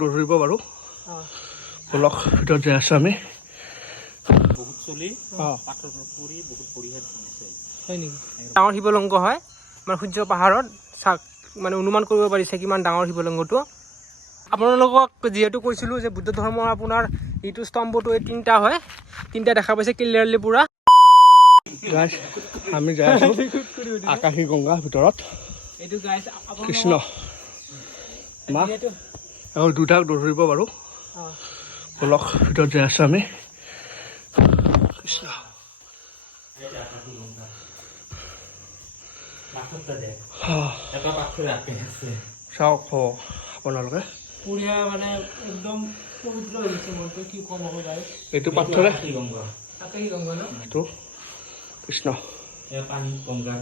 ধৰিব বাৰু বলক ভিতৰত যাই আছো আমি বহুত চলি পাথৰ পুৰি বহুত বঢ়িয়া বনাইছে হয় নেকি ডাঙৰ শিৱলিংগ হয় মানে সূৰ্য পাহাৰত চাক মানে অনুমান কৰিব পাৰিছে কিমান ডাঙৰ শিৱলিংগটো আপোনালোকক যিহেতু কৈছিলোঁ যে বুদ্ধ ধৰ্মৰ আপোনাৰ এইটো স্তম্ভটো এই তিনিটা হয় তিনিটা দেখা পাইছে ক্লিয়াৰলি পুৰা গাইছ আমি যাই আছো আকাশী গংগা ভিতৰত এইটো গাইছ কৃষ্ণ মা আৰু দুটাক ধৰিব বাৰু বলক ভিতৰত যাই আছো আমি কৃষ্ণ চাওক আপোনালোকে পুৰিয়া মানে একদম পবিত্ৰ হৈ গৈছে মনটো কি কম হ'ব গাইছ এইটো পাথৰে আকাশী গংগা ন এইটো কৃষ্ণ পানী গংগা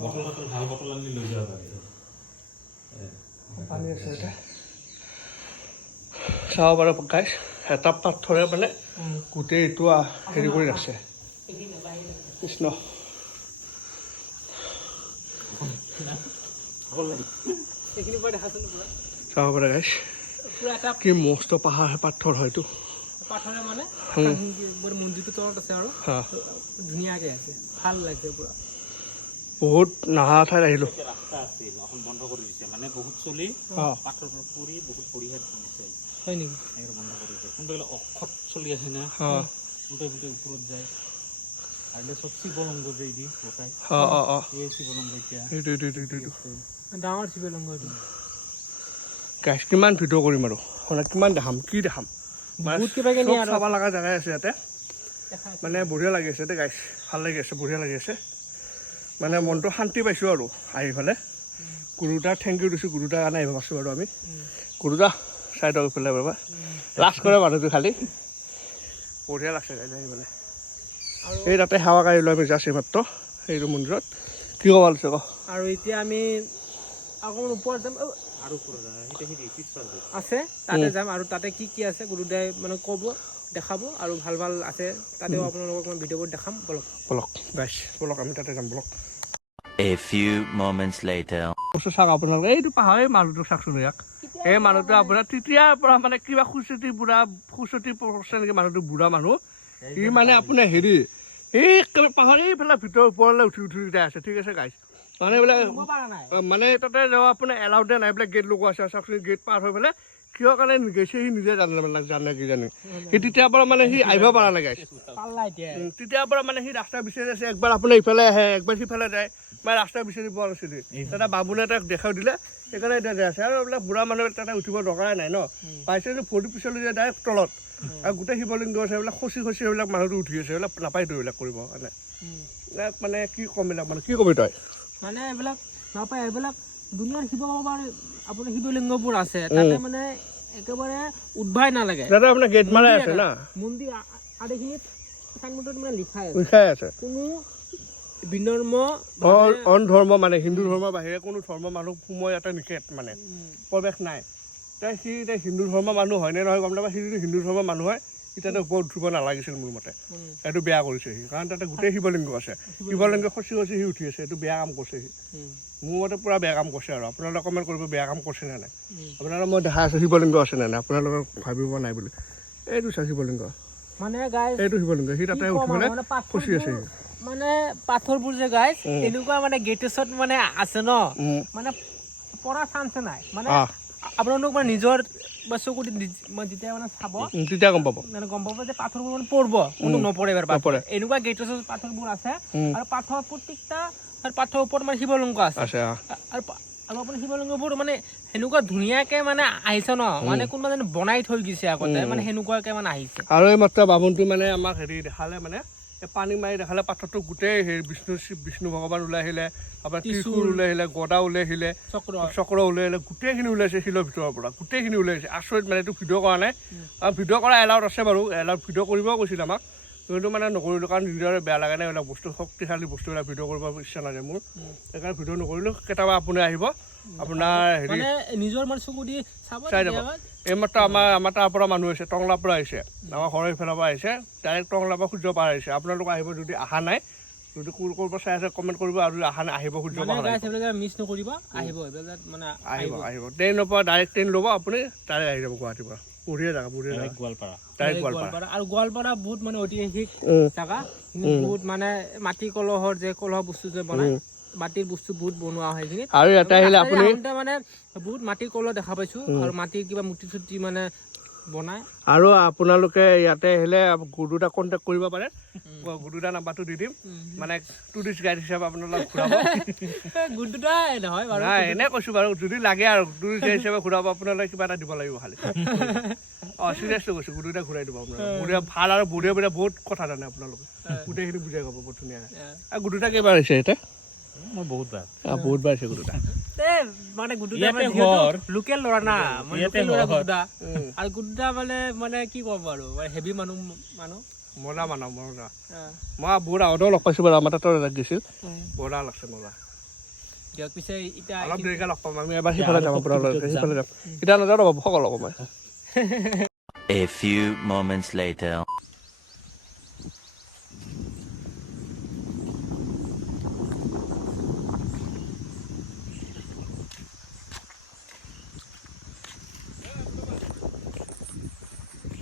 বটল ভাল বটল আনি লৈ যাব পাৰে পানী আছে ইয়াতে চাব পাৰে গাইছ এটা পাথৰে মানে গোটেই এইটো হেৰি কৰি ৰাখছে কৃষ্ণ চাব পাৰে গাইছ কি মস্ত পাহাৰ পাথৰ হয়তো পাথৰে মানে মন্দিৰটো তলত আছে আৰু ধুনীয়াকে আছে ভাল লাগিছে পুৰা বহুত নাহা ঠাইত আহিলো ৰাস্তা আছিল এখন বন্ধ কৰি দিছে মানে বহুত চলি পাথৰ পুৰি বহুত বঢ়িয়া বনাইছে হয় নেকি বন্ধ কৰি দিছে কোনটো অক্ষত চলি আছে না উল্টে ওপৰত যায় আৰু চব শিৱলিংগ যায় দি গোটাই এই শিৱলিংগ এতিয়া ডাঙৰ শিৱলিংগ এইটো গাইছ কিমান ভিডিঅ' কৰিম আৰু মানে কিমান দেখাম কি দেখাম বহুত কিবা কিনি আৰু চাব লগা জেগাই আছে ইয়াতে মানে বঢ়িয়া লাগি আছে গাইছ ভাল লাগি আছে বঢ়িয়া লাগি আছে মানে মনটো শান্তি পাইছোঁ আৰু আহি পেলাই গুৰুদাক থেংক ইউ দিছোঁ গুৰুদাৰ কাৰণে আহিব পাইছোঁ আৰু আমি গুৰুদা চাইডক ইফালে বাবা লাজ কৰে মানুহটো খালি বঢ়িয়া লাগছে গাইছ আহি পেলাই এই তাতে সেৱা কাঢ়ি লৈ আমি যাইছোঁ মাত্ৰ সেইটো মন্দিৰত কি ক'ব লাগিছে ক আৰু এতিয়া আমি অকণমান ওপৰত যাম আৰু ওপৰত আছে তাতে যাম আৰু তাতে কি কি আছে গুৰুদাই মানে ক'ব দেখাব আৰু ভাল ভাল আছে তাতেও আপোনালোকক মই ভিডিঅ'বোৰ দেখাম বলক বলক গাইছ বলক আমি তাতে যাম বলক A few moments later. চাওক আপোনালোকে এইটো পাহাৰৰ মানুহটোক চাওকচোন ইয়াক এই মানুহটো আপোনাৰ তেতিয়াৰ পৰা মানে কিবা খুচুটি পৰছে নেকি মানুহটো বুঢ়া মানুহ ই মানে আপোনাৰ হেৰি এই পাহাৰৰ এইফালে ভিতৰৰ ওপৰলৈ উঠি যাই আছে ঠিক আছে গাইছ মানে এইবিলাক মানে তাতে যাওঁ আপোনাৰ এলাউডে নাই এইবিলাক গেট লগোৱা আছে চাওকচোন গেট পাৰ হৈ পেলাই কিহৰ কাৰণে গৈছে সি নিজে জানে কি জানে সি তেতিয়াৰ পৰা মানে সি আহিব পৰা নাই গাইছ তেতিয়াৰ পৰা মানে সি ৰাস্তা বিচাৰি আছে একবাৰ আপোনাৰ ইফালে আহে একবাৰ সিফালে যায় মানে ৰাস্তা বিচাৰি পোৱা নাছিল তাতে বাবুনে তাক দেখাই দিলে সেইকাৰণে এতিয়া যাই আছে আৰু এইবিলাক বুঢ়া মানুহ তাতে উঠিব দৰকাৰে নাই ন পাইছে যে ফটো পিছলৈ যায় ডাইৰেক্ট তলত আৰু গোটেই শিৱলিংগ আছে এইবিলাক খচি এইবিলাক মানুহটো উঠি আছে এইবিলাক নাপায়তো এইবিলাক কৰিব কাৰণে মানে কি ক'ম এইবিলাক মানে কি ক'বি তই মানে এইবিলাক নাপায় এইবিলাক দুনিয়াৰ শিৱ বাবাৰ আপোনাৰ শিৱলিংগবোৰ আছে তাতে মানে একেবাৰে উদ্ভাই নালাগে তাতে আপোনাৰ গেট মাৰাই আছে না মন্দিৰ আদিখিনিত চাইনবোৰ্ডত মানে লিখাই আছে কোনো বিনৰ্ম অন ধৰ্ম মানে হিন্দু ধৰ্মৰ বাহিৰে কোনো ধৰ্মৰ মানুহ সোমোৱা ইয়াতে নিষেধ মানে প্ৰৱেশ নাই সি এতিয়া হিন্দু ধৰ্মৰ মানুহ হয়নে নহয় গম নাপায় সি যদি হিন্দু ধৰ্মৰ মানুহ হয় সি তাতে ওপৰত উঠিব নালাগিছিল মোৰ মতে এইটো বেয়া কৰিছে সি কাৰণ তাতে গোটেই শিৱলিংগ আছে শিৱলিংগ খচি সি উঠি আছে এইটো বেয়া কাম কৰিছে সি মোৰ মতে পুৰা বেয়া কাম কৰিছে আৰু আপোনালোকে কমেণ্ট কৰিব বেয়া কাম কৰিছে নে নাই আপোনালোকে মই দেখা আছোঁ শিৱলিংগ আছে নে নাই আপোনালোকে ভাবিব নাই বুলি এইটো চা শিৱলিংগ মানে গাইছ এইটো শিৱলিংগ সি তাতে উঠি পেলাই খচি আছে মানে পাথৰবোৰ যে গাইছ এনেকুৱা মানে গেটেছত মানে আছে ন মানে পৰা চান্স নাই মানে আপোনালোক মানে নিজৰ চকু যেতিয়া মানে চাব তেতিয়া গম পাব মানে গম পাব যে পাথৰবোৰ মানে পৰিব কোনো নপৰে এবাৰ এনেকুৱা গেটেছত পাথৰবোৰ আছে আৰু পাথৰ প্ৰত্যেকটা পাথৰৰ ওপৰত মানে শিৱলিংগ আছে আৰু আপোনাৰ শিৱলিংগবোৰ মানে সেনেকুৱা ধুনীয়াকে মানে আহিছে ন মানে কোনোবা যেন বনাই থৈ গৈছে আগতে মানে সেনেকুৱাকে মানে আহিছে আৰু এই মাত্ৰ বামুণটো মানে আমাক হেৰি দেখালে মানে পানী মাৰি দেখালে পাথৰটো গোটেই হেৰি বিষ্ণু ভগৱান ওলাই আহিলে আপোনাৰ ত্ৰিশূল ওলাই আহিলে গদা ওলাই আহিলে চক্ৰ ওলাই আহিলে গোটেইখিনি ওলাইছে শিলৰ ভিতৰৰ পৰা গোটেইখিনি ওলাইছে আচৰিত মানে এইটো ভিডিঅ' কৰা নাই আৰু ভিডিঅ' কৰা এলাউড আছে বাৰু এলাউড ভিডিঅ' কৰিবও কৈছিল আমাক কিন্তু মানে নকৰিলোঁ কাৰণ নিজৰে বেয়া লাগে নাই এইবিলাক বস্তু শক্তিশালী বস্তুবিলাক ভিডিঅ' কৰিব ইচ্ছা নাযায় মোৰ সেইকাৰণে ভিডিঅ' নকৰিলোঁ কেতিয়াবা আপুনি আহিব আপোনাৰ হেৰি নিজৰ মানে চকু দি চাই যাব এইমাত্ৰ আমাৰ তাৰ পৰা মানুহ আহিছে টংলাৰ পৰা আহিছে আমাৰ ঘৰৰ ইফালৰ পৰা আহিছে ডাইৰেক্ট টংলাৰ পৰা সূৰ্য পাৰ আহিছে আপোনালোক আহিব যদি অহা নাই যদি ক'ৰবাত চাই আছে কমেণ্ট কৰিব আৰু আহিব সূৰ্য মানে পাহাৰ গাইছ এইবিলাক মিছ নকৰিব আহিব এইবিলাক মানে আহিব ট্ৰেইনৰ পৰা ডাইৰেক্ট ট্ৰেইন ল'ব আপুনি ডাইৰেক্ট আহি যাব গুৱাহাটীৰ পৰা বঢ়িয়া জাগা গোৱালপাৰা ডাইৰেক্ট গোৱালপাৰা আৰু গোৱালপাৰা বহুত মানে ঐতিহাসিক জাগা বহুত মানে মাটি কলহৰ যে কলহ বস্তু যে বনায় মাটিৰ বস্তু বহুত বনোৱা হয় এইখিনিত আৰু ইয়াতে আহিলে আপুনি মানে বহুত মাটিৰ কলহ দেখা পাইছো আৰু মাটিৰ কিবা মূৰ্তি চূৰ্তি মানে বনায় আৰু আপোনালোকে ইয়াতে আহিলে গুৰুদা কণ্টেক্ট কৰিব পাৰে গুৰুদা নাম্বাৰটো দি দিম মানে টুৰিষ্ট গাইড হিচাপে আপোনালোক ঘূৰাব গুড্ডুটা নহয় বাৰু নাই এনে কৈছো বাৰু যদি লাগে আৰু টুৰিষ্ট গাইড হিচাপে ঘূৰাব আপোনালোকে কিবা এটা দিব লাগিব খালি চিৰিয়াছলি কৈছো গুৰুদা ঘূৰাই দিব আপোনালোকে বুঢ়িয়া ভাল আৰু বুঢ়িয়া বুঢ়িয়া বহুত কথা জানে আপোনালোকে গোটেইখিনি বুজাই ক'ব বহুত ধুনীয়াকৈ আৰু গুৰুদা কেইবাৰ হৈছে ইয়াতে মই বহুতবাৰ হৈছে গুৰুদা মানে গুড্ডুটা লোকেল ল'ৰা না লোকেল ল'ৰা গুড্ডুটা আৰু গুড্ডুটা মানে কি ক'ব আৰু হেভি মানুহ মজা মানুহ মজা মই বহুত আগতেও লগ পাইছো বাৰু আমাৰ তাতো গৈছিল মজা লাগছে মজা দিয়ক পিছে এতিয়া অলপ দেৰিকে লগ পাম আমি এবাৰ সিফালে যাম আপোনালোকে সিফালে যাম এতিয়া নাযাওঁ ৰ'ব সকলো ল'ব মই A few moments later.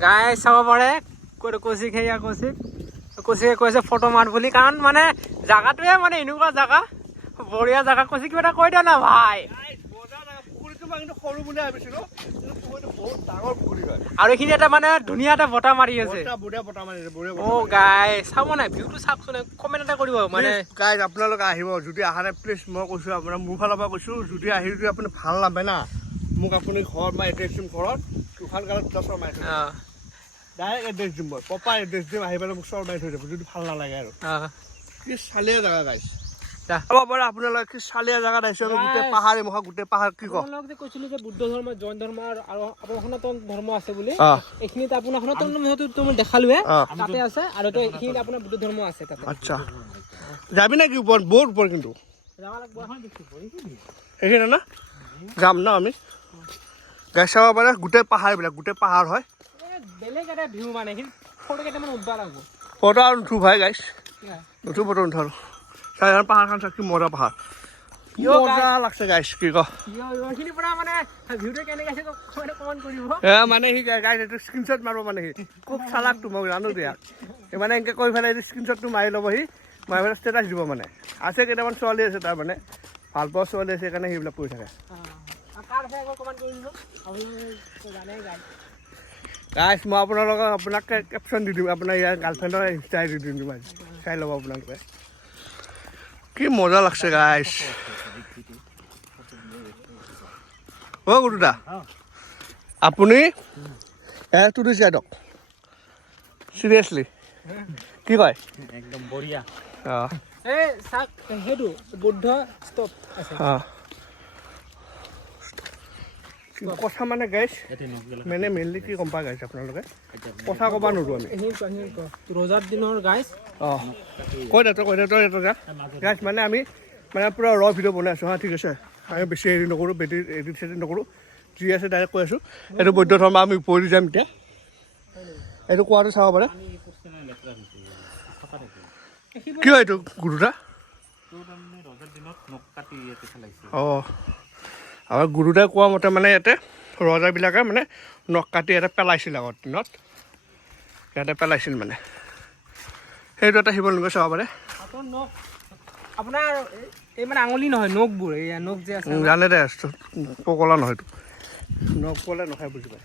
গাই চাব পাৰে কৌশিক সেয়া কৌশিকে কৈছে ফটো মাৰ বুলি কাৰণ মানে জাগাটোৱে মানে এনেকুৱা জাগা বঢ়িয়া জাগা কৌশিক কিবা এটা কৈ দিয়া না ভাই আৰু এইখিনি এটা মানে ধুনীয়া এটা বতাহ মাৰি আছে অ গাই চাব নাই ভিউটো চাওকচোন কমেণ্ট এটা কৰিব মানে গাইজ আপোনালোকে আহিব যদি অহা নাই প্লিজ মই কৈছোঁ আপোনাৰ মোৰ ফালৰ পৰা কৈছোঁ যদি আহি যদি আপুনি ভাল নাপায় না মোক আপুনি ঘৰত মই এড্ৰেছ দিম ঘৰত দুখন গালত 10 মাৰি থৈ ডাইৰেক্ট এড্ৰেছ দিম মই প্ৰপাৰ এড্ৰেছ দিম আহি পেলাই মোক চৰ মাৰি থৈ যাব যদি ভাল নালাগে আৰু কি চালীয়া জেগা গাইজ চাব পাৰে আপোনালোকে কি চালীয়া জেগাত আহিছে গোটেই পাহাৰে মুখা গোটেই পাহাৰ কি কয় কৈছিলো যে বুদ্ধ ধৰ্ম জৈন ধৰ্ম আৰু আপোনাৰ সনাতন ধৰ্ম আছে বুলি এইখিনিত আপোনাৰ সনাতন ধৰ্মটো মই দেখালোৱে তাতে আছে আৰু এইখিনিত আপোনাৰ বুদ্ধ ধৰ্ম আছে তাতে আচ্ছা যাবি নেকি ওপৰত বহুত ওপৰ কিন্তু সেইখিনি না যাম ন আমি গাই চাব পাৰে গোটেই পাহাৰবিলাক গোটেই পাহাৰ হয় বেলেগ এটা ভিউ মানে এইখিনি ফটো কেইটামান উঠবা লাগিব ফটো আৰু নুঠো ভাই গাইছ নুঠো ফটো নুঠো আৰু পাহাৰখন চাওক কি মজা পাহাৰ মজা লাগছে গাইছ কি ক মানে সি গাইছ এইটো স্ক্ৰীনশ্বট মাৰিব মানে সি খুব চালাকটো মই জানো দিয়া মানে এনেকৈ কৈ পেলাই এইটো স্ক্ৰীনশ্বটটো মাৰি ল'ব সি মাৰি পেলাই ষ্টেটাছ দিব মানে আছে কেইটামান ছোৱালী আছে তাৰ মানে ভাল পোৱা ছোৱালী আছে সেইকাৰণে সেইবিলাক কৰি থাকে গাইছ মই আপোনাক কেপশ্যন দি দিম আপোনাৰ ইয়াৰ গাৰ্লফ্ৰেণ্ডৰ ইনষ্টাই দি দিম চাই ল'ব আপোনালোকে কি মজা লাগছে গাইছ অ গুৰুদা আপুনি টুৰিষ্ট গাইডক চিৰিয়াছলি কি কয় একদম বঢ়িয়া অঁ এই চাওক সেইটো বুদ্ধ স্তূপ আছে কথা মানে গাইছ মানে মেইনলি কি গম পাই গাইছ আপোনালোকে কথা ক'ব নোৱাৰোঁ আমি ৰজাৰ দিনৰ গাইছ অঁ কৈ দে তই যা গাইছ মানে আমি মানে পূৰা ৰ ভিডিঅ' বনাই আছোঁ হা ঠিক আছে আমি বেছি হেৰি নকৰোঁ এডিট চেডিট নকৰোঁ যি আছে ডাইৰেক্ট কৈ আছোঁ এইটো বৌদ্ধ ধৰ্ম আমি ওপৰি যাম এতিয়া এইটো কোৱাটো চাব পাৰে কি হয় এইটো গুৰুদা অঁ আমাৰ গুৰুদাই কোৱা মতে মানে ইয়াতে ৰজাবিলাকে মানে নখ কাটি ইয়াতে পেলাইছিল আগৰ দিনত ইয়াতে পেলাইছিল মানে সেইটো এটা শিৱলিংগ চাব পাৰে আপোনাৰ এই মানে আঙুলি নহয় নখবোৰ এই নখ যে আছে জানে দে পকলা নহয়তো নখ ক'লে নখাই বুজি পায়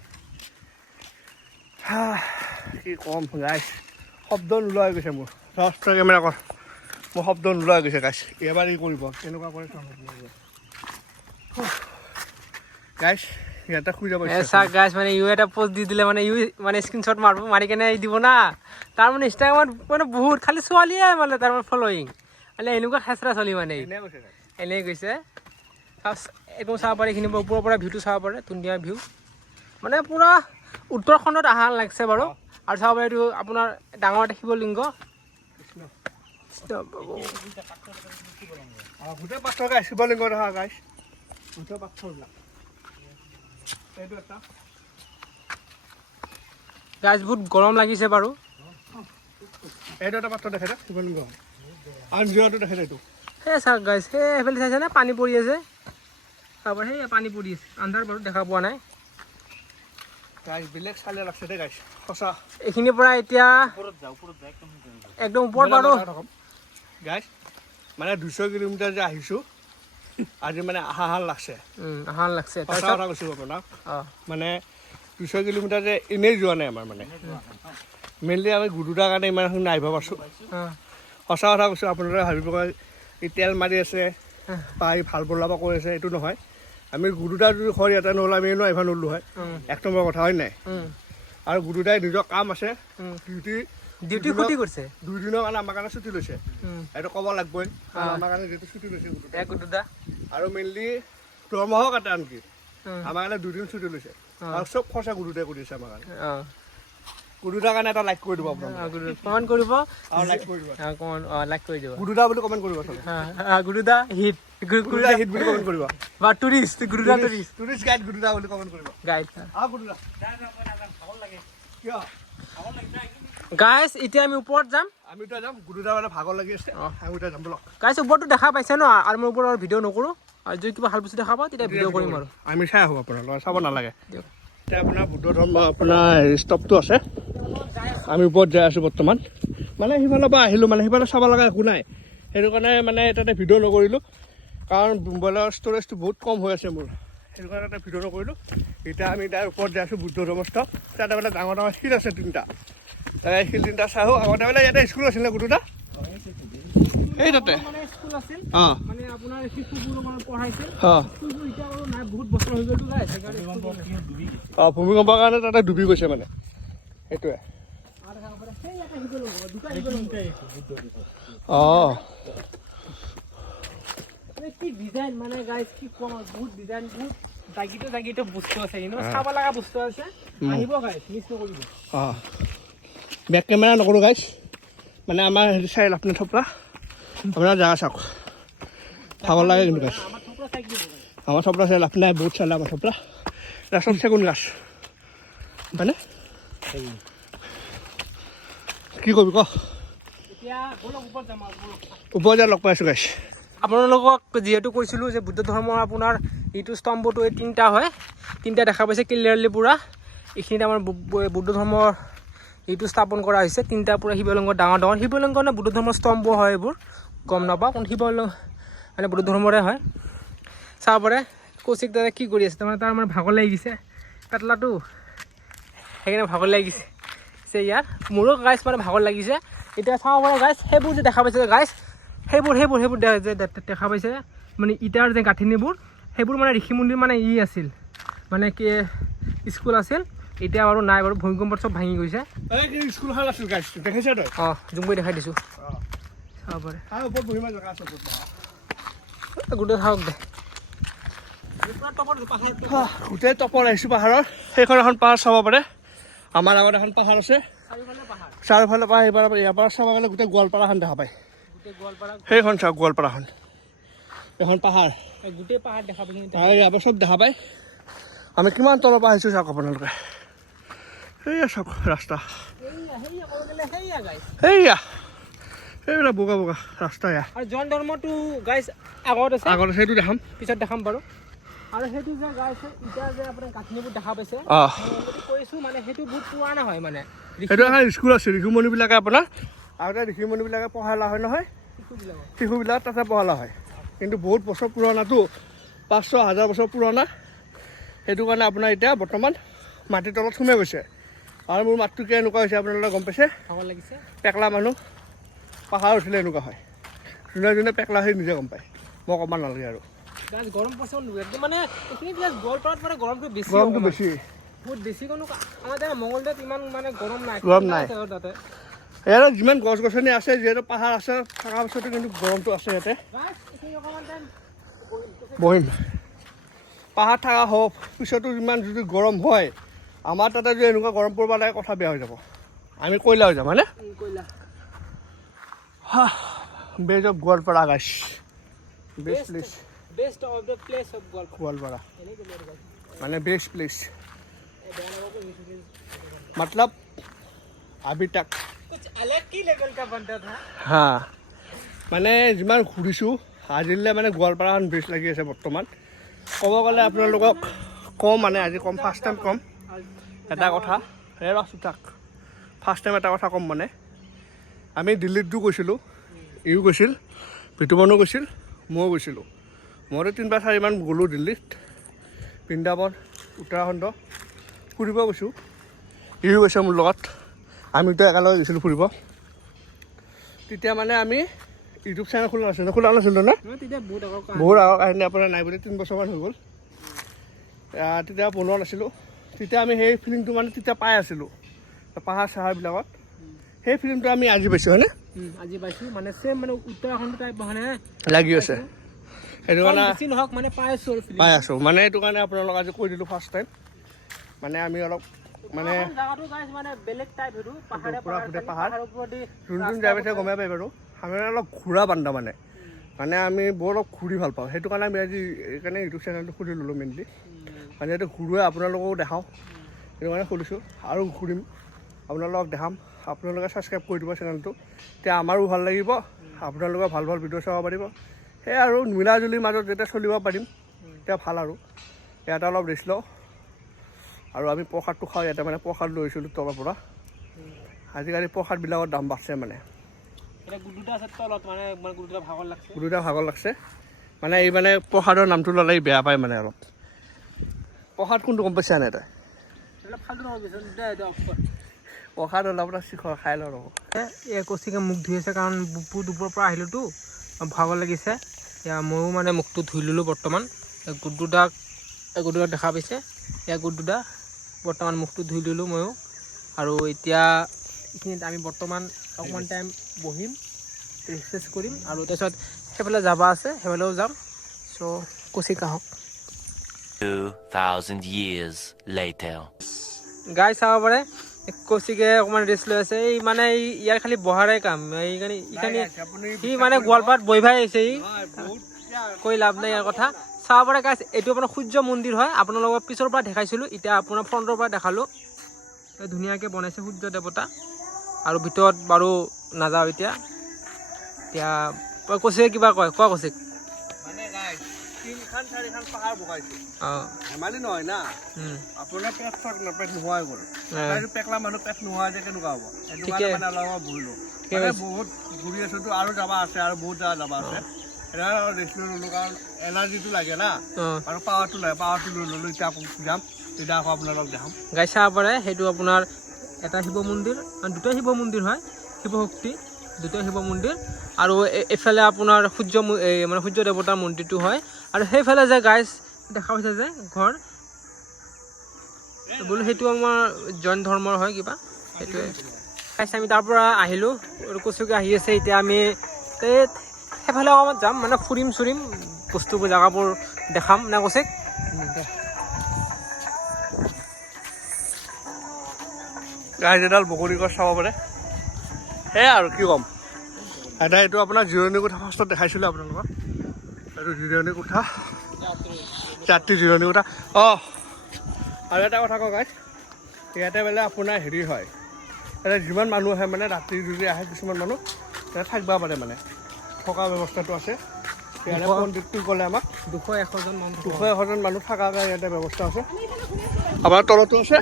কি কম গাইছ শব্দ নোলোৱা হৈ গৈছে মোৰ কেমেৰা কৰ মোৰ শব্দ নোলোৱা হৈ গৈছে গাইছ এবাৰ ই কৰিব কেনেকুৱা কৰে গাইছ ইয়াতে শুই যাব চাওক গাইছ মানে ইউ এটা পোষ্ট দি দিলে মানে ইউ মানে স্ক্ৰীনশ্বট মাৰিব মাৰি কেনে দিব না তাৰ মানে ইনষ্টাগ্ৰামত মানে বহুত খালি ছোৱালীয়ে মানে তাৰ মানে ফল'য়িং মানে এনেকুৱা খেচৰা ছোৱালী মানে এনেই গৈছে একদম চাব পাৰে এইখিনি ওপৰৰ পৰা ভিউটো চাব পাৰে ধুনীয়া ভিউ মানে পূৰা উত্তৰাখণ্ডত অহা লাগছে বাৰু আৰু চাব পাৰে এইটো আপোনাৰ ডাঙৰ এটা শিৱলিংগ গোটেই পাথৰ গাইছ শিৱলিংগ দেখা গাইছ গোটেই পাথৰবিলাক এইটো এটা গাইছ বহুত গৰম লাগিছে বাৰু এইটো এটা পাত্ৰ দেখাই শিৱলিংগ আঞ্জিৰাটো দেখাই এইটো সেই চাওক গাইছ সেই সেইফালে চাইছেনে পানী পৰি আছে তাৰপৰা সেই পানী পৰি আছে আন্ধাৰ বাৰু দেখা পোৱা নাই গাইছ বেলেগ চালে লাগছে দে গাইছ সঁচা এইখিনিৰ পৰা এতিয়া ওপৰত যা একদম ওপৰত বাৰু গাইছ মানে 200 কিলোমিটাৰ যে আহিছোঁ আজি মানে আহাল লাগছে আহান লাগছে সঁচা তাৰপিছত কথা কৈছোঁ আপোনাক অঁ মানে 200 কিলোমিটাৰ যে এনেই যোৱা নাই আমাৰ মানে মেইনলি আমি গুৰুদাৰ কাৰণে ইমানখিনি আহিব পাৰছোঁ সঁচা কথা কৈছোঁ আপোনালোকে ভাবিব এই তেল মাৰি আছে পাই ভাল বলাব কৈ আছে এইটো নহয় আমি গুৰুদাৰ যদি ঘৰ ইয়াতে নহ'লে আমি এনেও আহিব নোৱাৰিলোঁ হয় এক নম্বৰ কথা হয় নাই আৰু গুৰুদাই নিজৰ কাম আছে ডিউটি ক্ষতি কৰিছে 2 দিনৰ কাৰণে আমাৰ কাৰণে ছুটি লৈছে এইটো ক'ব লাগিবই আমাৰ কাৰণে যিহেতু ছুটি লৈছে গুৰুদা আৰু মেইনলি দৰমহাও কাটে আনকি আমাৰ কাৰণে 2 দিন ছুটি লৈছে আৰু চব খৰচা গুৰুদাই কৰিছে আমাৰ কাৰণে গুৰুদাৰ কাৰণে এটা লাইক কৰি দিব আপোনালোকে কমেণ্ট কৰিব আৰু লাইক কৰি দিব লাইক কৰি দিব গুৰুদা বুলি কমেণ্ট কৰিব চবে গুৰুদা হিট গুৰুদা হিট বুলি কমেণ্ট কৰিব বা টুৰিষ্ট গুৰুদা টুৰিষ্ট টুৰিষ্ট গাইড গুৰুদা বুলি কমেণ্ট কৰিব গাইড গুৰুদা কিয় গাইছ এতিয়া আমি ওপৰত যাম আমি এতিয়া যাম গুৰুদা মানে ভাগৰ লাগি আছে আমি এতিয়া যাম বলক গাইছ ওপৰতো দেখা পাইছে ন আৰু মই ওপৰত ভিডিঅ' নকৰোঁ আৰু যদি কিবা ভাল বস্তু দেখা পাওঁ তেতিয়া ভিডিঅ' কৰিম আৰু আমি চাই আহোঁ আপোনালোকে চাব নালাগে দিয়ক এতিয়া আপোনাৰ বুদ্ধ ধৰ্ম আপোনাৰ ষ্টপটো আছে আমি ওপৰত যাই আছোঁ বৰ্তমান মানে সিফালৰ পৰা আহিলোঁ মানে সিফালে চাব লগা একো নাই সেইটো কাৰণে মানে তাতে ভিডিঅ' নকৰিলোঁ কাৰণ মোবাইলৰ ষ্ট'ৰেজটো বহুত কম হৈ আছে মোৰ সেইটো কাৰণে তাতে ভিডিঅ' নকৰিলোঁ এতিয়া আমি তাৰ ওপৰত যাই আছোঁ বুদ্ধ ধৰ্ম ষ্টপ তাতে মানে ডাঙৰ ডাঙৰ শিল আছে 3টা তাৰে শিল 3টা চাই আহোঁ আগতে মানে ইয়াতে স্কুল আছিল নে গুৰুদা এই তাতে মানে স্কুল আছিল অঁ মানে আপোনাৰ শিশুবোৰ মানে পঢ়াইছিল অঁ স্কুলবোৰ এতিয়া আৰু নাই বহুত বছৰ হৈ গ'লতো গাইছ সেইকাৰণে অঁ ভূমিকম্পৰ কাৰণে তাতে ডুবি গৈছে মানে সেইটোৱে অঁ কি ডিজাইন মানে গাইছ কি কম বহুত ডিজাইন বহুত জাগিটো বস্তু আছে কিন্তু চাব লগা বস্তু আছে আহিব গাইছ মিছ নকৰিব অঁ বেক কেমেৰা নকৰোঁ গাইছ মানে আমাৰ হেৰি চাই লাভ নাই থপৰা আপোনাৰ জেগা চাওক ভাগৰ লাগে কিন্তু গাছ আমাৰ থপৰা চাই দিব আমাৰ থপৰা চাই লাভ নাই বহুত চালে আমাৰ থপৰা এটা চব চেগুন গাছ হয়নে কি কৰিবি ক এতিয়া বলক ওপৰত যাম আৰু ওপৰত যাই লগ পাইছোঁ গাছ আপোনালোকক যিহেতু কৈছিলোঁ যে বুদ্ধ ধৰ্মৰ আপোনাৰ এইটো স্তম্ভটো এই 3টা হয় 3টা দেখা পাইছে ক্লিয়াৰলি পূৰা এইখিনিত আমাৰ বুদ্ধ ধৰ্মৰ এইটো স্থাপন কৰা হৈছে 3টা পূৰা শিৱলিংগ ডাঙৰ ডাঙৰ শিৱলিংগ নে বুদ্ধ ধৰ্মৰ স্তম্ভ হয় এইবোৰ গম নাপাওঁ কোন শিৱলিংগ মানে বুদ্ধ ধৰ্মৰে হয় চাব পাৰে কৌশিক দাদা কি কৰি আছে তাৰমানে তাৰ মানে ভাগৰ লাগি গৈছে পেটলাটো সেইকাৰণে ভাগৰ লাগি গৈছে ইয়াৰ মোৰো গাইছ মানে ভাগৰ লাগিছে এতিয়া চাব পাৰে গাইছ সেইবোৰ যে দেখা পাইছে গাইছ সেইবোৰ দেখা পাইছে মানে ইটাৰ যে গাঁথনিবোৰ সেইবোৰ মানে ঋষি মন্দিৰ মানে আছিল মানে কি স্কুল আছিল এতিয়া বাৰু নাই বাৰু ভূমিকম্পত চব ভাঙি গৈছে স্কুলখন আছিল গাছ দেখাইছে তই অঁ জুম কৰি দেখাই দিছোঁ চাব পাৰে তাৰ ওপৰত বহিব জেগা আছে গোটেই চাওক দে গোটেই টপত আহিছোঁ পাহাৰৰ সেইখন এখন পাহাৰ চাব পাৰে আমাৰ আগত এখন পাহাৰ আছে চাৰিওফালে পাহাৰ ইয়াৰ পৰা চাব গ'লে গোটেই গোৱালপাৰাখন দেখা পায় সেইখন চাওক গোৱালপাৰাখন এখন পাহাৰ গোটেই পাহাৰ দেখা পাইছে পাহাৰ ইয়াৰ পৰা চব দেখা পায় আমি কিমান তলৰ পৰা আহিছোঁ চাওক আপোনালোকে সেয়া চাওক ৰাস্তা সেয়া এইবিলাক বগা বগা ৰাস্তা এয়া আৰু জৈন ধৰ্মটো গাইছ আগত আছে আগত সেইটো দেখাম পিছত দেখাম বাৰু আৰু সেইটো যে গাইছ এতিয়া যে আপোনাৰ গাঁথনিবোৰ দেখা পাইছে অঁ অলৰেডি কৈছোঁ মানে সেইটো বহুত পুৰণা হয় মানে সেইটো এখন স্কুল আছে ঋষিমুনিবিলাকে আপোনাৰ আগতে ঋষিমুনিবিলাকে পঢ়ালা হয় নহয় শিশুবিলাক তাতে পঢ়ালা হয় কিন্তু বহুত বছৰ পুৰণাটো 500-1000 বছৰ পুৰণা সেইটো কাৰণে আপোনাৰ এতিয়া বৰ্তমান মাটিৰ তলত সোমাই গৈছে আৰু মোৰ মাতটো কিয় এনেকুৱা হৈছে আপোনালোকে গম পাইছে ভাগৰ লাগিছে পেকলা মানুহ পাহাৰ উঠিলে এনেকুৱা হয় যোনে যোনে পেকলা হৈ নিজে গম পায় মই ক'ব নালাগে আৰু গৰম পইচা মানে এইখিনি গোৱালপাৰাত মানে গৰমটো বেছি বহুত বেছি কোনো আমাৰ এতিয়া মঙলদৈত ইমান মানে গৰম নাই তাতে ইয়াতে যিমান গছ গছনি আছে যিহেতু পাহাৰ আছে থকা পিছতো কিন্তু গৰমটো আছে ইয়াতে বহিম পাহাৰ থকা হওক পিছতো যিমান যদি গৰম হয় আমাৰ তাতে যদি এনেকুৱা গৰম পৰিব লাগে কথা বেয়া হৈ যাব আমি কয়লা হৈ যাম হয়নে বেজ অফ গোৱালপাৰা গাইছ best place best of the place of Goalpara মানে बेस्ट प्लेस मतलब अभी तक कुछ अलग ही लेवल का बनता था हाँ মানে যিমান ঘূৰিছোঁ আজিলৈ মানে গোৱালপাৰাখন বেষ্ট লাগি আছে বৰ্তমান। ক'ব গ'লে আপোনালোকক কম মানে আজি কম ফাৰ্ষ্ট টাইম কম এটা কথা থাক ফাৰ্ষ্ট টাইম এটা কথা ক'ম মানে আমি দিল্লীতো গৈছিলোঁ, ইও গৈছিল, বিতুমনো গৈছিল, ময়ো গৈছিলোঁ। মইতো 3 বা 4 মান গ'লোঁ দিল্লীত, বৃন্দাবন, উত্তৰাখণ্ড ফুৰিব গৈছোঁ। ইও গৈছে মোৰ লগত, আমিতো একেলগে গৈছিলোঁ ফুৰিব। তেতিয়া মানে আমি ইউটিউব চেনেল খোলা নাছিলোঁ না বহুত আগৰ কাহিনী, আপোনাৰ নাই বুলি 3 বছৰমান হৈ গ'ল। তেতিয়া বনোৱা নাছিলোঁ। তেতিয়া আমি সেই ফিলিংটো মানে তেতিয়া পাই আছিলোঁ পাহাৰ চাহাৰবিলাকত। সেই ফিলিংটো আমি আজি পাইছোঁ হয়নে? আজি পাইছোঁ মানে চেম মানে উত্তৰাখণ্ড টাইপ মানে লাগি আছে। সেইটো কাৰণে বেছি নহওক মানে পাই আছোঁ মানে এইটো কাৰণে আপোনালোক আজি কৈ দিলোঁ ফাৰ্ষ্ট টাইম। মানে আমি অলপ মানে জাগাটো গাইছ মানে বেলেগ টাইপ হেতু পাহাৰ যোন যাই পাইছে গমেই পাই বাৰু। আমি অলপ ঘূৰা বান্ধা মানে আমি বৰ অলপ ঘূৰি ভাল পাওঁ। সেইটো কাৰণে আমি আজি এইকাৰণে ইউটিউব চেনেলটো খুলি ল'লোঁ মেইনলি। মানে এইটো ঘূৰোৱে আপোনালোককো দেখাওঁ, সেইটো কাৰণে খুলিছোঁ। আৰু ঘূৰিম, আপোনালোকক দেখাম, আপোনালোকে ছাবস্ক্ৰাইব কৰি দিব চেনেলটো, তেতিয়া আমাৰো ভাল লাগিব, আপোনালোকে ভাল ভাল ভিডিঅ' চাব পাৰিব। সেই আৰু মিলাজুলিৰ মাজত যেতিয়া চলিব পাৰিম তেতিয়া ভাল। আৰু ইয়াতে অলপ ৰেষ্ট লওঁ আৰু আমি প্ৰসাদটো খাওঁ। ইয়াতে মানে প্ৰসাদ লৈ আহিছিলোঁ তলৰ পৰা। আজিকালি প্ৰসাদবিলাকৰ দাম বাঢ়ছে মানে গুৰুদা ভাগৰ লাগছে মানে এই মানে প্ৰসাদৰ নামটো ল'লে বেয়া পায় মানে অলপ। প্ৰসাদ কোনটো গম পাইছা নাই তই? প্ৰসাদ অলপ চিখৰ খাই লওঁ ৰ'ব। এই কচিকে মুখ ধুই আছে কাৰণ দুপৰৰ পৰা আহিলোঁতো ভাগৰ লাগিছে। এতিয়া ময়ো মানে মুখটো ধুই ল'লোঁ বৰ্তমান। গুড্ডুদাক দেখা পাইছে, এয়া গুড্ডুদা বৰ্তমান মুখটো ধুই ল'লোঁ ময়ো। আৰু এতিয়া এইখিনিত আমি বৰ্তমান অকণমান টাইম বহিম, ৰিফ্ৰেছ কৰিম আৰু তাৰপিছত সেইফালে যাবা আছে, সেইফালেও যাম। চ' কচিক আহক। 2000 years later. গাই চাব পাৰে কচিকে অকণমান ৰেষ্ট লৈ আছে। এই মানে ইয়াৰ খালি বহাৰে কাম, এইকাৰণে সি মানে গোৱালপাৰাত বহি ভাই আহিছে। ই কৈ লাভ নাই ইয়াৰ কথা। চাব পাৰে গাইছ, এইটো আপোনাৰ সূৰ্য মন্দিৰ হয়। আপোনালোকক পিছৰ পৰা দেখাইছিলোঁ, এতিয়া আপোনাৰ ফ্ৰণ্টৰ পৰা দেখালোঁ। ধুনীয়াকৈ বনাইছে সূৰ্য দেৱতা। আৰু ভিতৰত বাৰু নাযাওঁ এতিয়া। কচিকে কিবা কয়, কোৱা কচিক। মানে 3-4খন পাহাৰ বগাইছোঁ, ধেমালি নহয় না। আপোনাৰ পেট নোহোৱাই গ'ল, পেকলা মানুহ পেট নোহোৱা যে কেনেকুৱা হ'ব? সেইটো কাৰণে মানে অলপ বহিলোঁ। মানে বহুত ঘূৰি আছোঁতো, আৰু যাবা আছে, আৰু বহুত জেগা যাবা আছে। সেইকাৰণে ৰেষ্ট লৈ ল'লোঁ কাৰণ এনাৰ্জিটো লাগে না, আৰু পাৱাৰটো লাগে। পাৱাৰটো লৈ ল'লোঁ, এতিয়া আকৌ যাম, তেতিয়া আকৌ আপোনালোকক দেখাম। গাই চাব পাৰে সেইটো আপোনাৰ এটা শিৱ মন্দিৰ, দুটা শিৱ মন্দিৰ হয়, শিৱ শক্তি দুটা শিৱ মন্দিৰ। আৰু এইফালে আপোনাৰ মানে সূৰ্য দেৱতাৰ মন্দিৰটো হয়। আৰু সেইফালে যে গাইজ দেখা পাইছে যে ঘৰ বোলো সেইটো আমাৰ জৈন ধৰ্মৰ হয় কিবা, সেইটোৱে। গাইজ আমি তাৰ পৰা আহিলোঁ, কচুকে আহি আছে। এতিয়া আমি সেইফালে অকণমান যাম, মানে ফুৰিম চুৰিম বস্তুবোৰ জেগাবোৰ দেখাম না কচুক। গাইজ এডাল বগৰী গছ চাব পাৰে, সেয়াই আৰু কি ক'ম। এটা এইটো আপোনাৰ জিৰণি কোঠা ফাৰ্ষ্টত দেখাইছিলোঁ আপোনালোকক। এইটো জিৰণি কোঠা, যাত্ৰী জিৰণি কোঠা। আৰু এটা কথা কওঁ গাইজ, ইয়াতে বোলে আপোনাৰ হেৰি হয়, ইয়াতে যিমান মানুহ আহে মানে ৰাতি যদি আহে কিছুমান মানুহ ইয়াতে থাকিব পাৰে, মানে থকা ব্যৱস্থাটো আছে। ইয়াতে পণ্ডিতটো ক'লে আমাক 200-100জন মানুহ থকাকৈ ইয়াতে ব্যৱস্থা আছে। আমাৰ তলতো আছে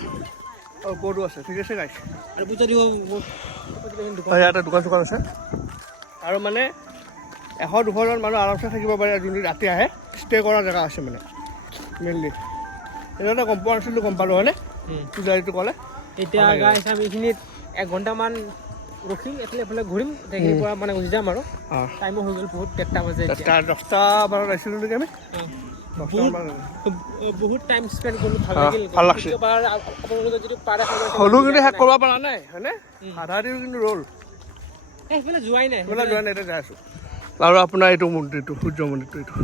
আৰু ওপৰতো আছে, ঠিক আছে গাইজ। ইয়াতে দোকান চোকান আছে। আৰু মানে 100-200জন মানুহ আৰামছে থাকিব পাৰে যোনটো ৰাতি আহে। ষ্টে কৰা জেগা আছে মানে মেইনলি। এইটো গম পোৱা নাছিলোঁ, গম পালোঁ হয়নে পূজাৰীটো ক'লে। এতিয়া গাইজ আমি এইখিনিত 1 ঘণ্টামান ৰখিম, এইফালে ঘূৰিম, সেইখিনিৰ পৰা মানে গুচি যাম। আৰু টাইমো হৈ গ'ল বহুত, 1টা বাজে। 10টা মানত আহিছিলোঁ নেকি আমি, বহুত টাইম স্পেণ্ড কৰিলোঁ, ভাল লাগিল। আপোনালোকে যদি পাৰে হ'লেও কিন্তু শেষ কৰিব পৰা নাই হয়নে, আধা দিন কিন্তু ৰ'ল। সেইফালে যোৱাই নাই, এতিয়া যাই আছোঁ। আৰু আপোনাৰ এইটো মন্দিৰটো, সূৰ্য মন্দিৰটো, এইটো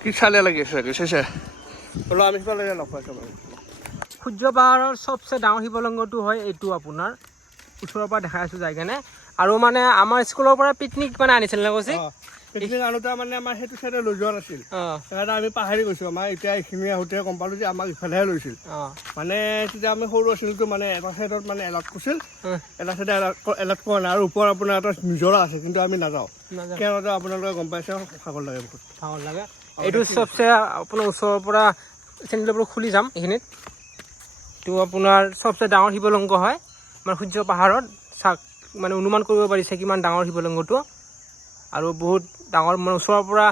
কি চালে লাগি আছে চাইছে। হ'লেও আমি সিফালে লগ পাইছোঁ। সূৰ্য পাহাৰৰ চবচে ডাঙৰ শিৱলিংগটো হয় এইটো, আপোনাৰ ওচৰৰ পৰা দেখাই আছোঁ যাই কেনে। আৰু মানে আমাৰ স্কুলৰ পৰা পিকনিক মানে আনিছিল না কৈছে, পিকনিক আনোতে মানে আমাৰ সেইটো চাইডে লৈ যোৱা নাছিল অঁ সেইকাৰণে আমি পাহৰি গৈছোঁ আমাৰ এতিয়া এইখিনি আহোঁতে গম পালোঁ যে আমাক ইফালেহে লৈছিল অঁ মানে তেতিয়া আমি সৰু আছিলতো মানে এটা চাইডত মানে এলাৰ্ট কৰিছিল অঁ এটা চাইডে এলাৰ্ট কৰা নাই আৰু ওপৰত আপোনাৰ এটা নিজৰা আছে কিন্তু আমি নাযাওঁ নাযাওঁ। কিয় নাযাওঁ আপোনালোকে গম পাইছে ভাগৰ লাগে বহুত ভাল লাগে এইটো চবচে আপোনাৰ ওচৰৰ পৰা চেণ্ডেলৰ পৰা খুলি যাম এইখিনিত এইটো আপোনাৰ চবচে ডাঙৰ শিৱলিংগ হয় মানে সূৰ্য পাহাৰত চাক মানে অনুমান কৰিব পাৰিছে কিমান ডাঙৰ শিৱলিংগটো আৰু বহুত ডাঙৰ মানে ওচৰৰ পৰা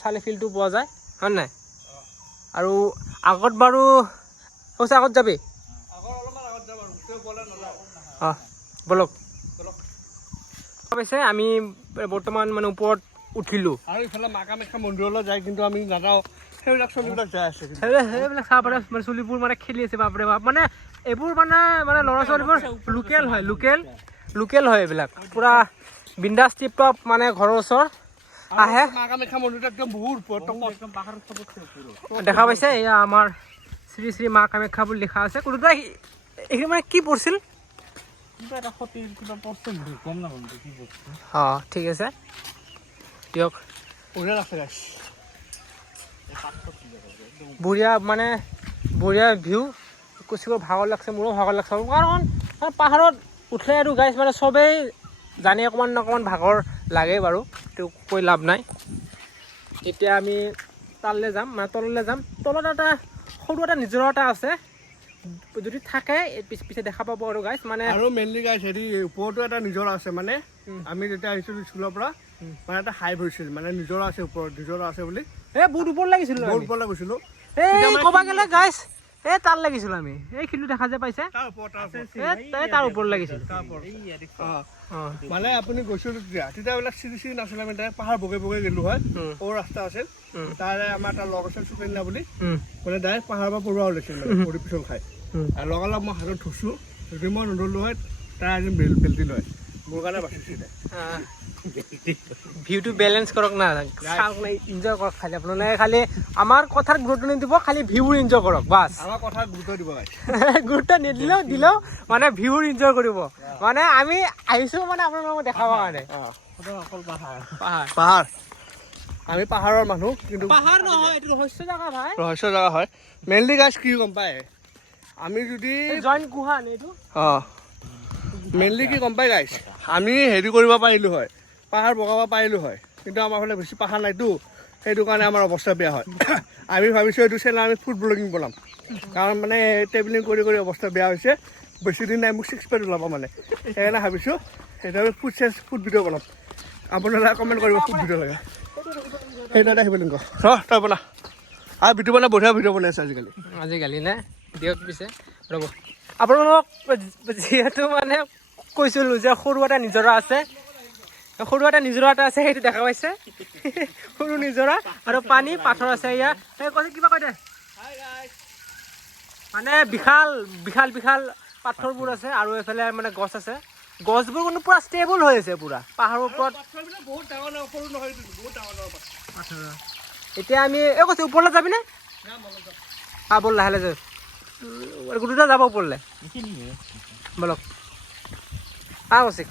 চালে ফিলটো পোৱা যায় হয় নাই আৰু আগত বাৰু কৈছে আগত যাবি অঁ বলক পাইছে আমি বৰ্তমান মানে ওপৰত উঠিলোঁ আৰু ইফালে মা কামাখ্যা মন্দিৰলৈ যায় কিন্তু আমি নাযাওঁ সেইবিলাক চলিবিলাক যাই আছে সেইবিলাক চাব পাৰে মানে চলিবোৰ মানে খেলি আছে বাপৰে বাপ মানে এইবোৰ মানে মানে ল'ৰা ছোৱালীবোৰ লোকেল হয় লোকেল হয় এইবিলাক পূৰা বিন্দাছ টিপ টপ মানে ঘৰৰ ওচৰ আহে মা কামাখ্যা মন্দিৰটো একদম বহুত ওপৰত দেখা পাইছে এয়া আমাৰ শ্ৰী শ্ৰী মা কামাখ্যা বুলি লিখা আছে কোনোবা এইখিনি মানে কি পঢ়ছিল কিবা এটা সতীৰ কিবা পৰছিল গম নাপাম কি বস্তু অঁ ঠিক আছে দিয়ক বঢ়িয়া লাগছে গাইছ বঢ়িয়া ভিউ কুচিবোৰ ভাগৰ লাগছে মোৰো ভাগৰ লাগছে কাৰণ পাহাৰত উঠিলে আৰু গাইছ মানে চবেই জানি অকণমান ভাগৰ লাগে বাৰু এইটো কৈ লাভ নাই এতিয়া আমি তালৈ যাম মানে তললৈ যাম তলত এটা সৰু এটা নিজৰা এটা আছে যদি থাকে পিছে দেখা পাব আৰু গাইছ মানে আৰু মেইনলি গাইছ হেৰি ওপৰতো এটা নিজৰা আছে মানে আমি যেতিয়া আহিছিলোঁ স্কুলৰ পৰা মানে এটা হাইভ হৈছিল মানে নিজৰা আছে ওপৰত নিজৰা আছে বুলি এই বহুত ওপৰত লাগিছিলোঁ বহুত ওপৰলৈ গৈছিলোঁ এই ক'বা গ'লে গাইছ এই তাৰ লাগিছিলোঁ আমি এই শিলটো দেখা যে পাইছে তাৰ ওপৰত এই তাৰ ওপৰত লাগিছিলোঁ মানে আপুনি গৈছিলোঁ তেতিয়া বিলাক চিৰি নাছিলে আমি পাহাৰ বগৈ গ'লোঁ হয় সৰু ৰাস্তা আছিল তাৰে আমাৰ এটা লগ আছিল সুকন্যা বুলি মানে ডাইৰেক্ট পাহাৰৰ পৰা পৰুৱা ওলাইছিল মানে পৰি পিছল খাই আৰু লগালগ মই হাতত থৈছোঁ যদি মই নধৰিলোঁ হয় তাই আজি বেল্টি লয় মোৰ কাৰণে বাচিছিলে ভিউটো বেলেঞ্চ কৰক না চাওক না এনজয় কৰক খালি আপোনালোকে খালি আমাৰ কথাত গুৰুত্ব নিদিব খালি ভিউবোৰ এনজয় কৰক বাছ আমাৰ কথাত গুৰুত্ব দিব গুৰুত্ব নিদিলেও মানে ভিউবোৰ এনজয় কৰিব মানে আমি আহিছোঁ মানে আপোনালোকক দেখাব কাৰণে অকল পাহাৰ পাহাৰ আমি পাহাৰৰ মানুহ কিন্তু পাহাৰ নহয় এইটো ৰহস্য জেগা ভাই ৰহস্য জেগা হয় মেইনলি গাইছ কি গম পায় আমি যদি জইন গুহা এইটো মেইনলি কি গম পাই গাইছ আমি হেৰি কৰিব পাৰিলোঁ হয় পাহাৰ বগাব পাৰিলোঁ হয় কিন্তু আমাৰ ফালে বেছি পাহাৰ নাইতো সেইটো কাৰণে আমাৰ অৱস্থা বেয়া হয় আমি ভাবিছোঁ এইটো চেনেল আমি ফুড ব্লগিং বনাম কাৰণ মানে ট্ৰেভেলিং কৰি অৱস্থা বেয়া হৈছে বেছি দিন নাই মোক 6 পেড ওলাব মানে সেইকাৰণে ভাবিছোঁ সেইটো আমি ফুড ভিডিঅ' বনাম আপোনালোকে কমেণ্ট কৰিব ফুড ভিডিঅ' লাগে সেইটো এটা আহিব লিংক তই বনা আৰু ভিডিঅ' বনাই বঢ়িয়া ভিডিঅ' বনাই আছে আজিকালি নে দিয়ক পিছে ৰ'ব আপোনালোকক যিহেতু মানে কৈছিলোঁ যে সৰু এটা নিজৰা আছে সেইটো দেখা পাইছে সৰু নিজৰা আৰু পানী পাথৰ আছে ইয়াত কিবা কৈ দে মানে বিশাল পাথৰবোৰ আছে আৰু এইফালে মানে গছ আছে গছবোৰ কিন্তু পুৰা ষ্টেবল হৈ আছে পুৰা পাহাৰৰ ওপৰত এতিয়া আমি এই কৈছে ওপৰলৈ যাবিনে ব'ল লাহে লাহে গোটেইটা যাব ওপৰলৈ বলক কৈছে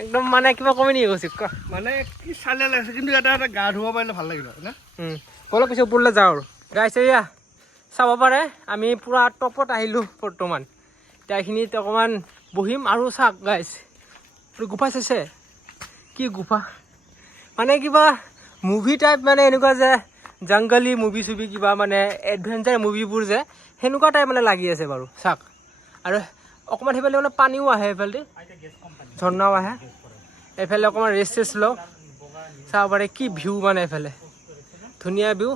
একদম মানে কিবা কমি নেকি কৈছে মানে কি চালে লাগিছে কিন্তু এটা গা ধুব পাৰিলে ভাল লাগিল হয় না বলক পিছে ওপৰলৈ যাওঁ আৰু গাইছে এয়া চাব পাৰে আমি পূৰা টপত আহিলোঁ বৰ্তমান এতিয়া এইখিনিত অকণমান বহিম আৰু চাওক গাইছ গুফা চাইছে কি গুফা মানে কিবা মুভি টাইপ মানে এনেকুৱা যে জংগলী মুভি চুভি কিবা মানে এডভেঞ্চাৰ মুভিবোৰ যে সেনেকুৱা টাইপ মানে লাগি আছে বাৰু চাওক আৰু অকণমান সেইফালে মানে পানীও আহে এইফালে ঝৰ্ণাও আহে এইফালে অকণমান ৰেষ্ট লওক চাব পাৰে কি ভিউ মানে এইফালে ধুনীয়া ভিউ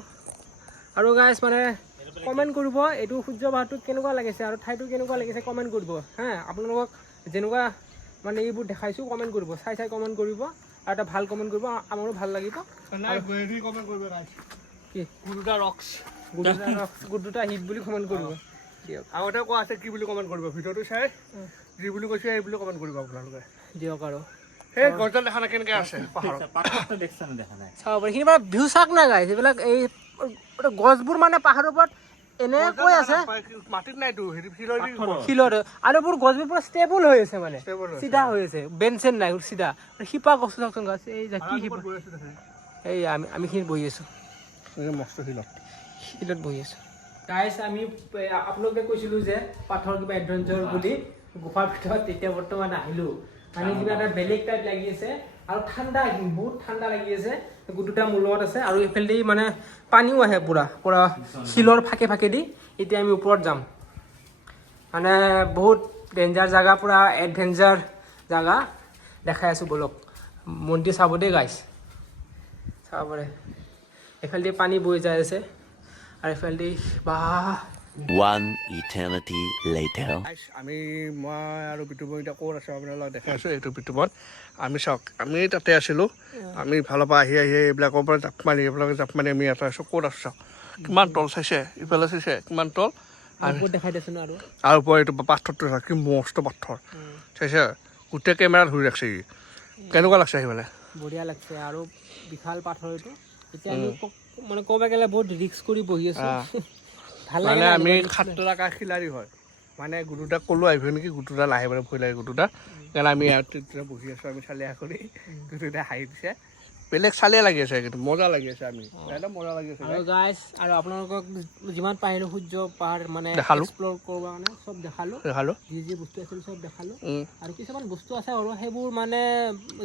আৰু গাইছ মানে কমেণ্ট কৰিব এইটো সূৰ্য পাহাৰটো কেনেকুৱা লাগিছে আৰু ঠাইটো কেনেকুৱা লাগিছে কমেণ্ট কৰিব হা আপোনালোকক যেনেকুৱা মানে এইবোৰ দেখাইছোঁ কমেণ্ট কৰিব চাই কমেণ্ট কৰিব আৰু এটা ভাল কমেণ্ট কৰিব আমাৰো ভাল লাগিব কি গুডুটা হিট বুলি কমেণ্ট কৰিব আগতে কোৱা আছে কি বুলি কমেণ্ট কৰিব ভিডিঅ'টো চাই যি বুলি কৈছে এই বুলি কমেণ্ট কৰিব আপোনালোকে দিয়ক আৰু সেই গছডাল দেখা নাই কেনেকৈ আছে পাহাৰত দেখা নাই চাব পাৰি সেইখিনি ভিউ চাওক না গাইছ এইবিলাক এই গছবোৰ মানে পাহাৰৰ ওপৰত এনে কৈ আছে মাটিত নাইতো হেৰি শিলৰ দি শিলৰ আৰু এইবোৰ গছবোৰ পুৰা ষ্টেবল হৈ আছে মানে Stable হৈ চিধা হৈ আছে বেঞ্চেন নাই চিধা শিপা গছ চাওকচোন গছ এই যে কি শিপা গৈ আছো দেখোন এই আমি খিনি বহি আছো এই মস্ত শিলত শিলত বহি আছো গাইছ আমি আপোনালোকে কৈছিলোঁ যে পাথৰ কিবা এডভেঞ্চাৰ বুলি গুফাৰ ভিতৰত তেতিয়া বৰ্তমান আহিলোঁ মানে কিবা এটা বেলেগ টাইপ লাগি আছে আৰু ঠাণ্ডা বহুত ঠাণ্ডা লাগি আছে গুটুটা মোৰ লগত আছে আৰু এইফালেদি মানে পানীও আহে পুৰা পুৰা শিলৰ ফাঁকে ফাঁকে দি এতিয়া আমি ওপৰত যাম মানে বহুত ডেঞ্জাৰ জেগা পুৰা এডভেঞ্চাৰ জেগা দেখাই আছোঁ বলক মন্দিৰ চাব দেই গাইছ চাব পাৰে এইফালেদি পানী বৈ যাই আছে আৰু এইফালেদি বাহ One eternity later. আমি মই আৰু বিটুবন এতিয়া ক'ত আছোঁ আপোনালোকক দেখাই আছোঁ এইটো বিটুবন আমি চাওক আমি তাতে আছিলোঁ আমি ইফালৰ পৰা আহি এইবিলাকৰ পৰা জাপ মাৰি আমি ইয়াতে আছোঁ ক'ত আছোঁ চাওক কিমান তল চাইছে ইফালে চাইছে কিমান তল দেখাই দিছোঁ আৰু আৰু ওপৰত এইটো পাথৰটো চাওক কি মস্ত পাথৰ চাইছে গোটেই কেমেৰা ধৰি ৰাখিছে ই কেনেকুৱা লাগছে আহিবলৈ বঢ়িয়া লাগছে আৰু বিশাল পাথৰ এইটো এতিয়া আমি মানে ক'ব গ'লে বহুত ৰিস্ক কৰি বহি আছোঁ ভাল লাগে মানে আমি খাতৰা খিলাৰী হয় মানে গুটুদাক ক'লো আহিব নেকি গুটুদা নাহে মানে ভয় লাগে গুটুদা কাৰণ আমি ইয়াত বহি আছোঁ আমি চালিয়া কৰি গুটুদাই হাঁহি দিছে বেলেগ চালিয়া লাগি আছে কিন্তু মজা লাগি আছে আমি একদম মজা লাগি আছে আৰু গাইছ আৰু আপোনালোকক যিমান পাৰিলোঁ সূৰ্য পাহাৰ মানে দেখালোঁ। এক্সপ্ল'ৰ কৰিব কাৰণে চব দেখালোঁ দেখালো যি বস্তু আছিল চব দেখালোঁ আৰু কিছুমান বস্তু আছে আৰু সেইবোৰ মানে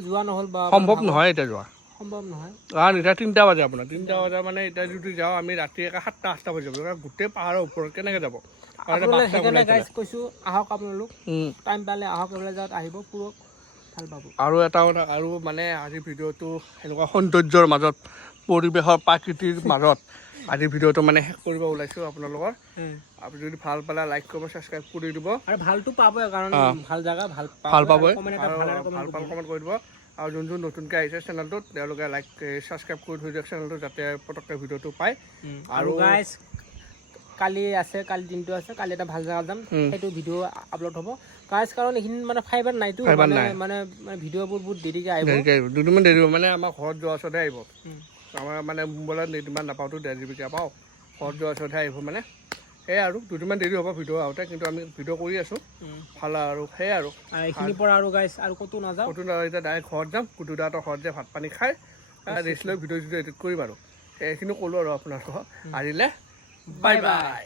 যোৱা নহ'ল বা সম্ভৱ নহয় এতিয়া যোৱা সম্ভৱ নহয় কাৰণ এতিয়া 3টা বাজে আপোনাৰ 3টা বজা মানে এতিয়া যদি যাওঁ আমি ৰাতি 7টা বাজি যাব কাৰণ গোটেই পাহাৰৰ ওপৰত কেনেকৈ যাব আপোনালোক সেইকাৰণে গাইছ কৈছোঁ আহক আপোনালোক টাইম পালে আহক এইবিলাক জেগাত আহিব পুৰক ভাল পাব আৰু এটা কথা আৰু মানে আজি ভিডিঅ'টো এনেকুৱা সৌন্দৰ্যৰ মাজত পৰিৱেশৰ প্ৰাকৃতিৰ মাজত আজি ভিডিঅ'টো মানে শেষ কৰিব ওলাইছোঁ আপোনালোকৰ আপুনি যদি ভাল পালে লাইক কৰিব ছাবস্ক্ৰাইব কৰি দিব আৰু ভালটো পাবই কাৰণ ভাল জেগা ভাল পাবই কমেণ্ট এটা ভাল এটা ভাল কমেণ্ট কৰি দিব আৰু যোন নতুনকৈ আহিছে চেনেলটোত তেওঁলোকে লাইক ছাবস্ক্ৰাইব কৰি থৈ দিয়ক চেনেলটো যাতে পটককৈ ভিডিঅ'টো পায় আৰু গাইছ কালি দিনটো আছে কালি এটা ভাল জেগাত যাম সেইটো ভিডিঅ' আপলোড হ'ব গাইছ কাৰণ এইখিনি মানে ফাইবাৰ নাইতো মানে ভিডিঅ'বোৰ বহুত দেৰিকৈ আহিব দুদিনমান দেৰি হ'ব মানে আমাৰ ঘৰত যোৱাৰ ওচৰতে আহিব আমাৰ মানে মোবাইলত ইমান নাপাওঁতো 1.5 GB পাওঁ ঘৰত যোৱাৰ ওচৰতহে আহিব মানে সেয়াই আৰু দুদিনমান দেৰি হ'ব ভিডিঅ' আহোঁতে কিন্তু আমি ভিডিঅ' কৰি আছোঁ ভাল আৰু সেয়াই আৰু এইখিনিৰ পৰা আৰু গাইছ আৰু ক'তো নাযাওঁ এতিয়া ডাইৰেক্ট ঘৰত যাম কুটুদাহঁতৰ ঘৰত যে ভাত পানী খাই ৰেষ্ট লৈ ভিডিঅ' এডিট কৰিম আৰু সেইখিনি ক'লোঁ আৰু আপোনালোকক আহিলে বাই বাই